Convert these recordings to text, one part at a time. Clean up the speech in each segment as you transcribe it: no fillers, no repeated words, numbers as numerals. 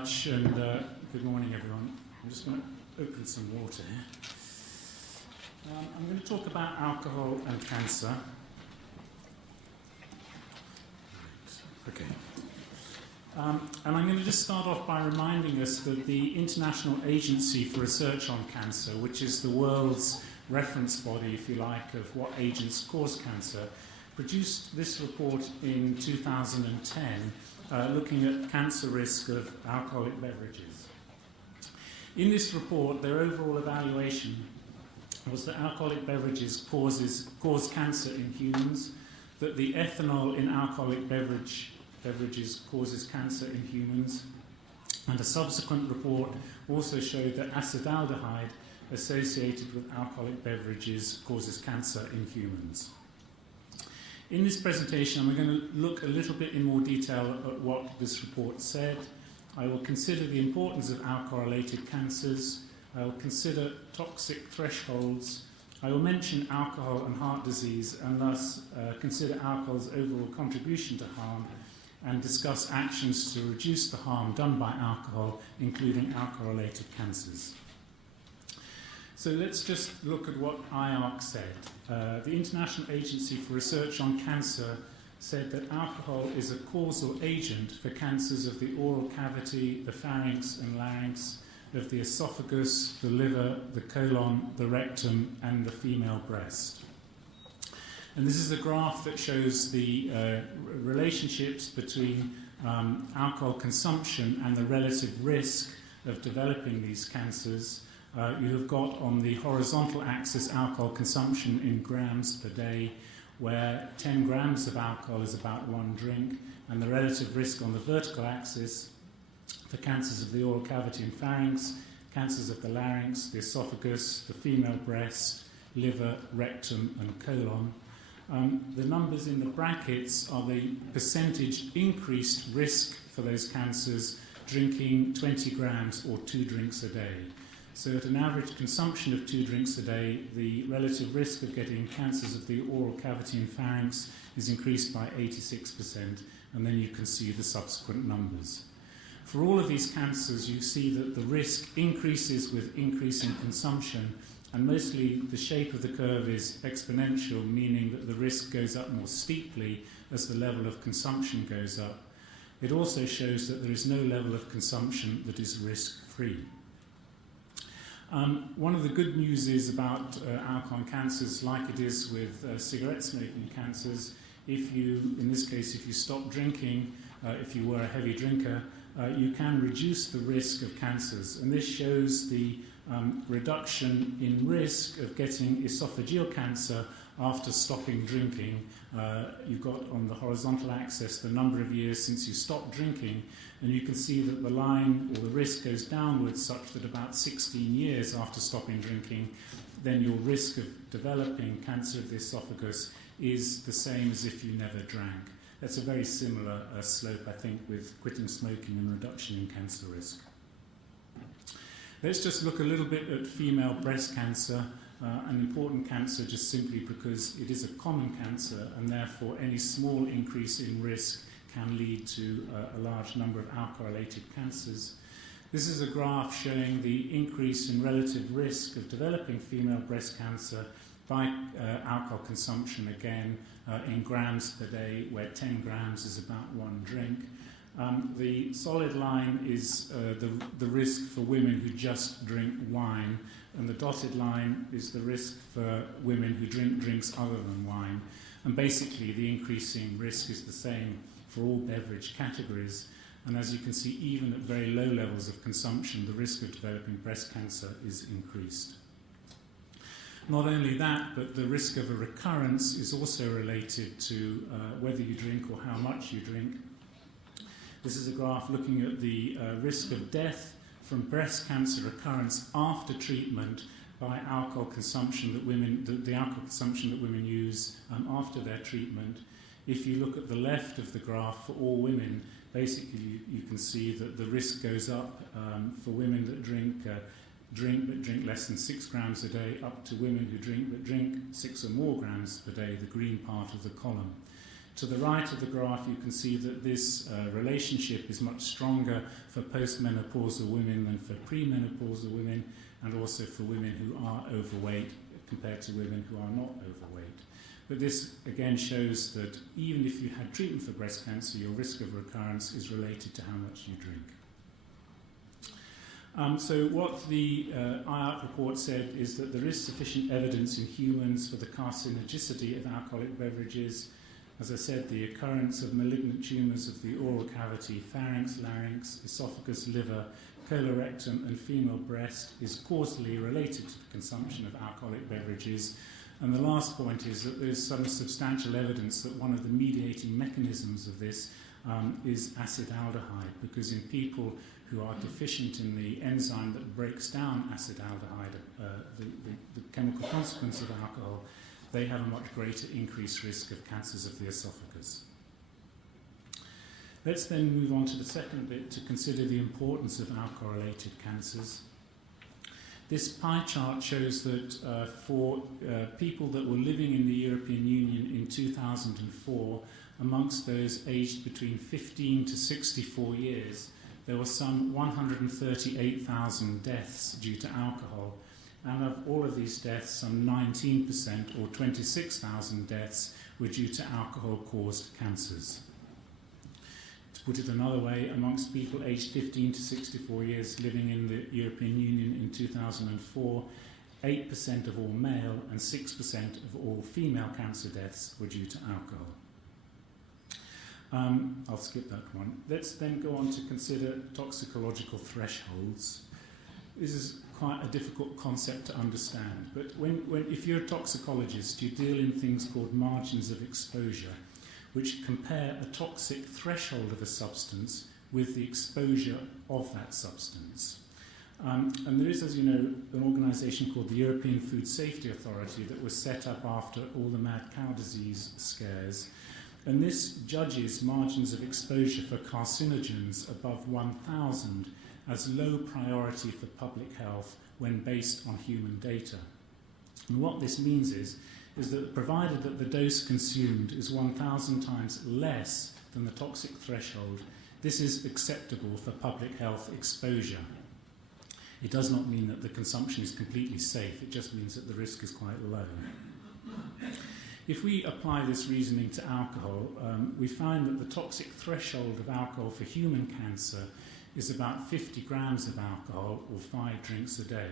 much, and good morning, everyone. I'm just going to open some water here. I'm going to talk about alcohol and cancer. Okay. And I'm going to just start off by reminding us that the International Agency for Research on Cancer, which is the world's reference body, if you like, of what agents cause cancer, produced this report in 2010 looking at cancer risk of alcoholic beverages. In this report, their overall evaluation was that alcoholic beverages cause cancer in humans, that the ethanol in alcoholic beverages causes cancer in humans, and a subsequent report also showed that acetaldehyde associated with alcoholic beverages causes cancer in humans. In this presentation, I'm going to look a little bit in more detail at what this report said. I will consider the importance of alcohol-related cancers. I will consider toxic thresholds. I will mention alcohol and heart disease, and thus consider alcohol's overall contribution to harm, and discuss actions to reduce the harm done by alcohol, including alcohol-related cancers. So let's just look at what IARC said. The International Agency for Research on Cancer said that alcohol is a causal agent for cancers of the oral cavity, the pharynx and larynx, of the esophagus, the liver, the colon, the rectum, and the female breast. And this is a graph that shows the relationships between alcohol consumption and the relative risk of developing these cancers. You have got on the horizontal axis alcohol consumption in grams per day, where 10 grams of alcohol is about one drink, and the relative risk on the vertical axis for cancers of the oral cavity and pharynx, cancers of the larynx, the esophagus, the female breast, liver, rectum, and colon. The numbers in the brackets are the percentage increased risk for those cancers drinking 20 grams or 2 drinks a day. So at an average consumption of 2 drinks a day, the relative risk of getting cancers of the oral cavity and pharynx is increased by 86%, and then you can see the subsequent numbers. For all of these cancers, you see that the risk increases with increasing consumption, and mostly the shape of the curve is exponential, meaning that the risk goes up more steeply as the level of consumption goes up. It also shows that there is no level of consumption that is risk-free. One of the good news is about alcohol and cancers, like it is with cigarette smoking cancers. If you, in this case, if you stop drinking, if you were a heavy drinker, you can reduce the risk of cancers. And this shows the reduction in risk of getting esophageal cancer after stopping drinking. You've got on the horizontal axis the number of years since you stopped drinking, and you can see that the line or the risk goes downwards such that about 16 years after stopping drinking, then your risk of developing cancer of the esophagus is the same as if you never drank. That's a very similar slope, I think, with quitting smoking and reduction in cancer risk. Let's just look a little bit at female breast cancer, an important cancer just simply because it is a common cancer, and therefore any small increase in risk can lead to a large number of alcohol-related cancers. This is a graph showing the increase in relative risk of developing female breast cancer by alcohol consumption, again, in grams per day, where 10 grams is about one drink. The solid line is the risk for women who just drink wine, and the dotted line is the risk for women who drink drinks other than wine. And basically, the increasing risk is the same for all beverage categories. And as you can see, even at very low levels of consumption, the risk of developing breast cancer is increased. Not only that, but the risk of a recurrence is also related to whether you drink or how much you drink. This is a graph looking at the risk of death from breast cancer recurrence after treatment by alcohol consumption that the alcohol consumption that women use after their treatment. If you look at the left of the graph for all women, basically you can see that the risk goes up for women that drink less than 6 grams a day, up to women who drink 6 or more grams per day, the green part of the column. To the right of the graph, you can see that this relationship is much stronger for postmenopausal women than for premenopausal women, and also for women who are overweight compared to women who are not overweight. But this again shows that even if you had treatment for breast cancer, your risk of recurrence is related to how much you drink. So what the IARC report said is that there is sufficient evidence in humans for the carcinogenicity of alcoholic beverages. As I said, the occurrence of malignant tumours of the oral cavity, pharynx, larynx, esophagus, liver, colorectum and female breast is causally related to the consumption of alcoholic beverages. And the last point is that there's some substantial evidence that one of the mediating mechanisms of this is acetaldehyde, because in people who are deficient in the enzyme that breaks down acetaldehyde, the chemical consequence of alcohol, they have a much greater increased risk of cancers of the esophagus. Let's then move on to the second bit to consider the importance of alcohol-related cancers. This pie chart shows that for people that were living in the European Union in 2004, amongst those aged between 15 to 64 years, there were some 138,000 deaths due to alcohol. And of all of these deaths, some 19% or 26,000 deaths were due to alcohol-caused cancers. To put it another way, amongst people aged 15 to 64 years living in the European Union in 2004, 8% of all male and 6% of all female cancer deaths were due to alcohol. I'll skip that one. Let's then go on to consider toxicological thresholds. This is quite a difficult concept to understand, but if you're a toxicologist, you deal in things called margins of exposure, which compare a toxic threshold of a substance with the exposure of that substance. And there is, as you know, an organisation called the European Food Safety Authority that was set up after all the mad cow disease scares. And this judges margins of exposure for carcinogens above 1,000 as low priority for public health when based on human data. And what this means is that provided that the dose consumed is 1,000 times less than the toxic threshold, this is acceptable for public health exposure. It does not mean that the consumption is completely safe, it just means that the risk is quite low. If we apply this reasoning to alcohol, we find that the toxic threshold of alcohol for human cancer is about 50 grams of alcohol, or 5 drinks a day.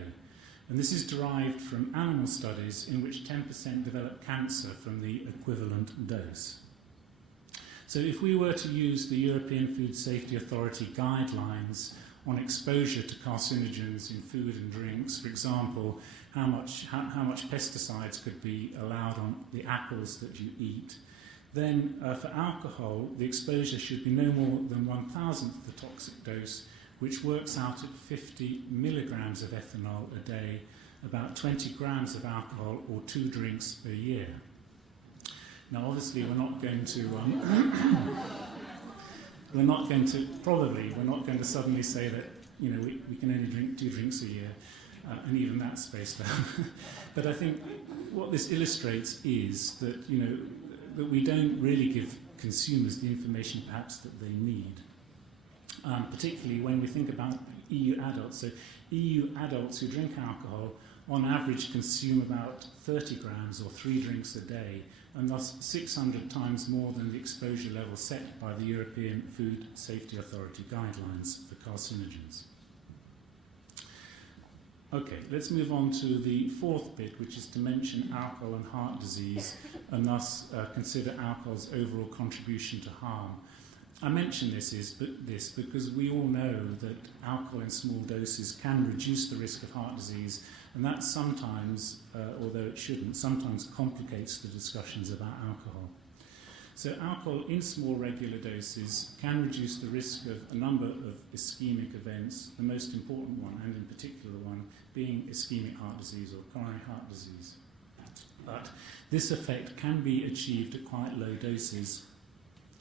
And this is derived from animal studies in which 10% develop cancer from the equivalent dose. So if we were to use the European Food Safety Authority guidelines on exposure to carcinogens in food and drinks, for example, how much pesticides could be allowed on the apples that you eat, then for alcohol, the exposure should be no more than 1,000th the toxic dose, which works out at 50 milligrams of ethanol a day, about 20 grams of alcohol, or 2 drinks a year. Now, obviously, we're not going to suddenly say that we can only drink 2 drinks a year, and even that's spaced out. But I think what this illustrates is that that we don't really give consumers the information perhaps that they need. Particularly when we think about EU adults. So EU adults who drink alcohol on average consume about 30 grams or 3 drinks a day, and thus 600 times more than the exposure level set by the European Food Safety Authority guidelines for carcinogens. Okay, let's move on to the fourth bit, which is to mention alcohol and heart disease, and thus consider alcohol's overall contribution to harm. I mention this because we all know that alcohol in small doses can reduce the risk of heart disease, and that sometimes, although it shouldn't, sometimes complicates the discussions about alcohol. So alcohol in small regular doses can reduce the risk of a number of ischemic events, the most important one, and in particular one, being ischemic heart disease or coronary heart disease. But this effect can be achieved at quite low doses.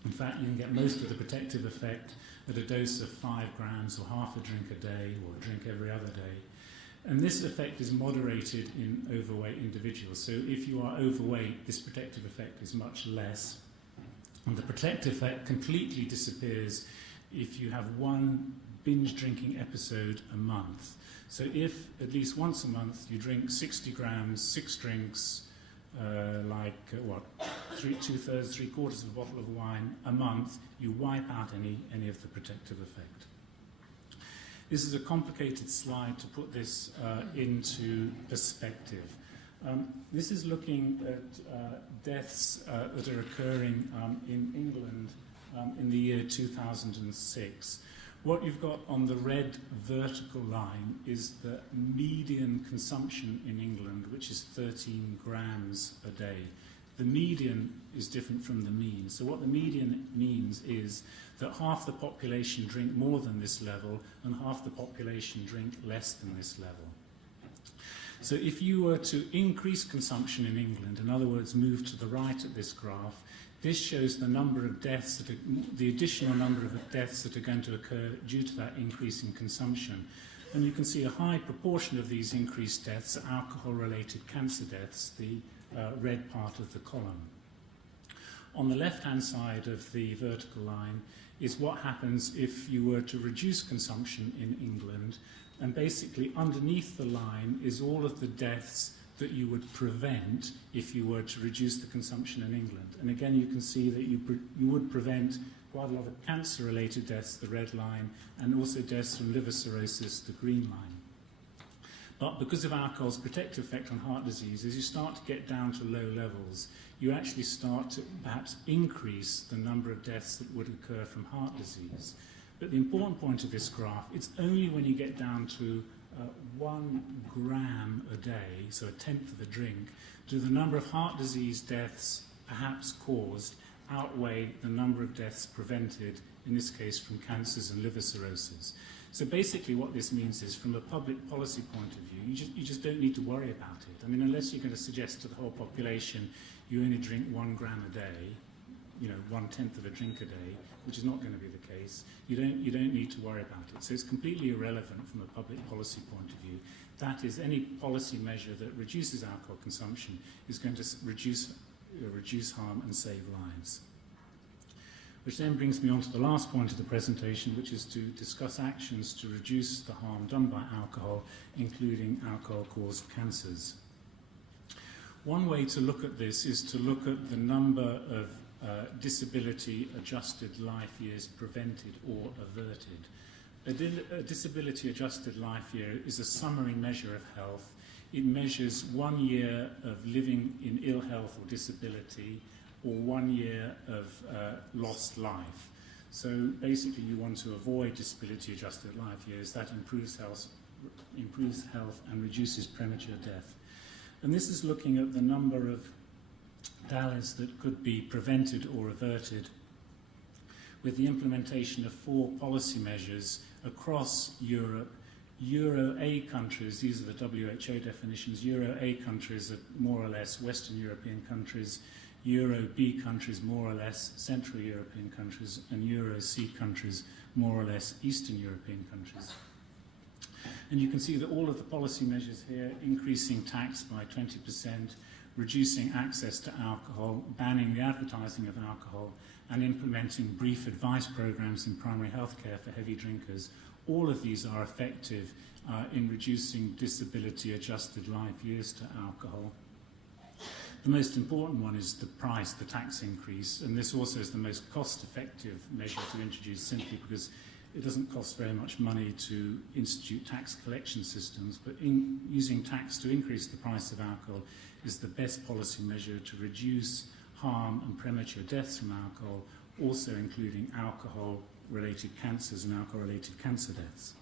In fact, you can get most of the protective effect at a dose of 5 grams or half a drink a day or a drink every other day. And this effect is moderated in overweight individuals. So if you are overweight, this protective effect is much less. And the protective effect completely disappears if you have one binge drinking episode a month. So if at least once a month you drink 60 grams, 6 drinks, two-thirds, three-quarters of a bottle of wine a month, you wipe out any of the protective effect. This is a complicated slide to put this into perspective. This is looking at deaths that are occurring in England in the year 2006. What you've got on the red vertical line is the median consumption in England, which is 13 grams a day. The median is different from the mean. So what the median means is that half the population drink more than this level and half the population drink less than this level. So if you were to increase consumption in England, in other words, move to the right at this graph, this shows the number of deaths, the additional number of deaths that are going to occur due to that increase in consumption. And you can see a high proportion of these increased deaths are alcohol-related cancer deaths, the red part of the column. On the left-hand side of the vertical line is what happens if you were to reduce consumption in England, and basically underneath the line is all of the deaths that you would prevent if you were to reduce the consumption in England. And again, you can see that you would prevent quite a lot of cancer-related deaths, the red line, and also deaths from liver cirrhosis, the green line. But because of alcohol's protective effect on heart disease, as you start to get down to low levels, you actually start to perhaps increase the number of deaths that would occur from heart disease. But the important point of this graph, it's only when you get down to 1 gram a day, so a tenth of a drink, do the number of heart disease deaths perhaps caused outweigh the number of deaths prevented, in this case from cancers and liver cirrhosis. So basically what this means is, from a public policy point of view, you just don't need to worry about it. I mean, unless you're going to suggest to the whole population you only drink 1 gram a day, 1/10 of a drink a day, which is not going to be the case, you don't need to worry about it. So it's completely irrelevant from a public policy point of view. That is, any policy measure that reduces alcohol consumption is going to reduce harm and save lives. Which then brings me on to the last point of the presentation, which is to discuss actions to reduce the harm done by alcohol, including alcohol-caused cancers. One way to look at this is to look at the number of disability-adjusted life years prevented or averted. A disability-adjusted life year is a summary measure of health. It measures 1 year of living in ill health or disability, or 1 year of lost life. So basically you want to avoid disability-adjusted life years. That improves health and reduces premature death. And this is looking at the number of DALYs that could be prevented or averted with the implementation of 4 policy measures across Europe. Euro A countries, these are the WHO definitions, Euro A countries are more or less Western European countries, Euro B countries more or less Central European countries, and Euro C countries more or less Eastern European countries. And you can see that all of the policy measures here, increasing tax by 20%, reducing access to alcohol, banning the advertising of alcohol, and implementing brief advice programs in primary health care for heavy drinkers, all of these are effective in reducing disability-adjusted life years to alcohol. The most important one is the price, the tax increase, and this also is the most cost-effective measure to introduce, simply because it doesn't cost very much money to institute tax collection systems, but using tax to increase the price of alcohol is the best policy measure to reduce harm and premature deaths from alcohol, also including alcohol-related cancers and alcohol-related cancer deaths.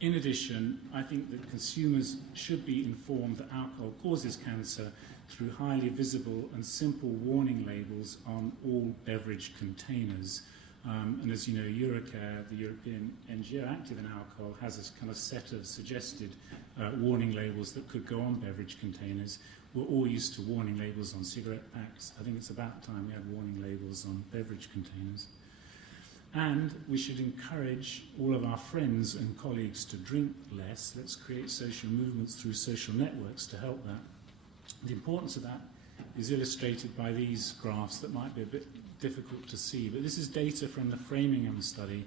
In addition, I think that consumers should be informed that alcohol causes cancer through highly visible and simple warning labels on all beverage containers. And as you know, Eurocare, the European NGO active in alcohol, has this kind of set of suggested warning labels that could go on beverage containers. We're all used to warning labels on cigarette packs. I think it's about time we had warning labels on beverage containers. And we should encourage all of our friends and colleagues to drink less. Let's create social movements through social networks to help that. The importance of that is illustrated by these graphs that might be a bit difficult to see. But this is data from the Framingham study,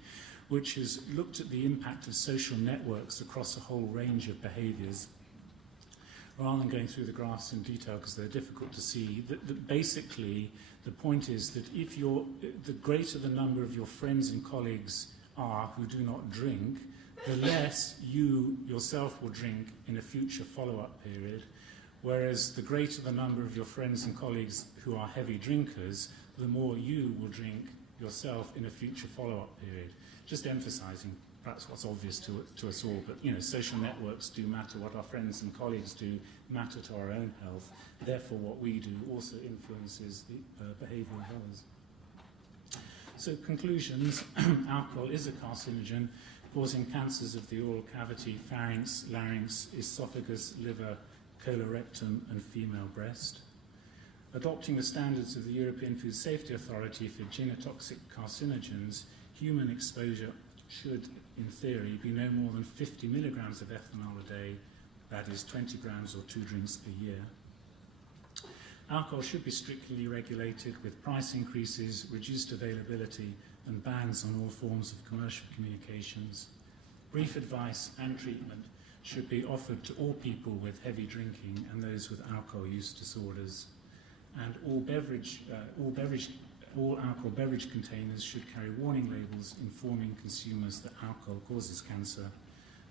which has looked at the impact of social networks across a whole range of behaviours. Rather than going through the graphs in detail because they're difficult to see, basically the point is that if the greater the number of your friends and colleagues are who do not drink, the less you yourself will drink in a future follow-up period, whereas the greater the number of your friends and colleagues who are heavy drinkers, the more you will drink yourself in a future follow-up period. Just emphasising perhaps what's obvious to us all, but social networks do matter. What our friends and colleagues do matter to our own health. Therefore, what we do also influences the behaviour of others. So, conclusions. Alcohol is a carcinogen, causing cancers of the oral cavity, pharynx, larynx, esophagus, liver, colorectal, and female breast. Adopting the standards of the European Food Safety Authority for genotoxic carcinogens, human exposure should, in theory, be no more than 50 milligrams of ethanol a day, that is 20 grams or 2 drinks a year. Alcohol should be strictly regulated with price increases, reduced availability, and bans on all forms of commercial communications. Brief advice and treatment should be offered to all people with heavy drinking and those with alcohol use disorders. And all alcohol beverage containers should carry warning labels informing consumers that alcohol causes cancer.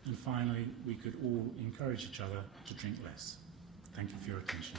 And finally, we could all encourage each other to drink less. Thank you for your attention.